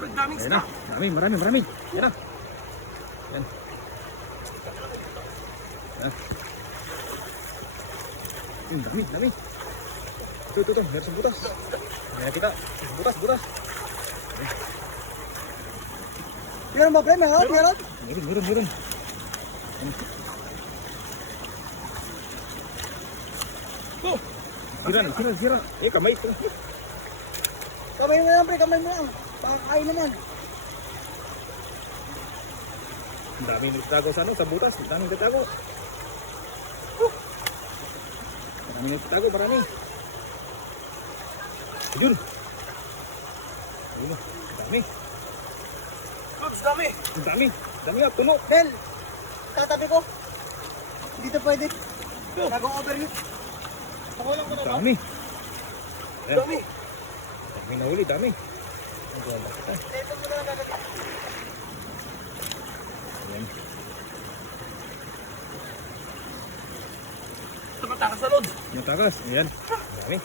Sobrang daming Ayan na. isda. Marami. Ayan na. Ayan. Ayan. Dami. Ito. Meron sa butas. Ayan kita. Butas. Meron ba, pre? Meron? Meron. Oh! Sira. Eh, kamay ko. Kamay mo lang, pre. Kamay mo lang. Pakakain naman. Ang daming nagtago sa butas. Ang daming nagtago. Marami. Yun. Dami. Lods, dami. Ang dami nga, puno. Del, tatabi ko. Dito pwede. Nag-overheat. Pakulang ko na ba? Dami. Dami. Dami na huli, dami. Ang ganda kita. Ito mo na lang gagawin. Ayan. Tumatakas sa lods. Yung takas. Ayan. Dami.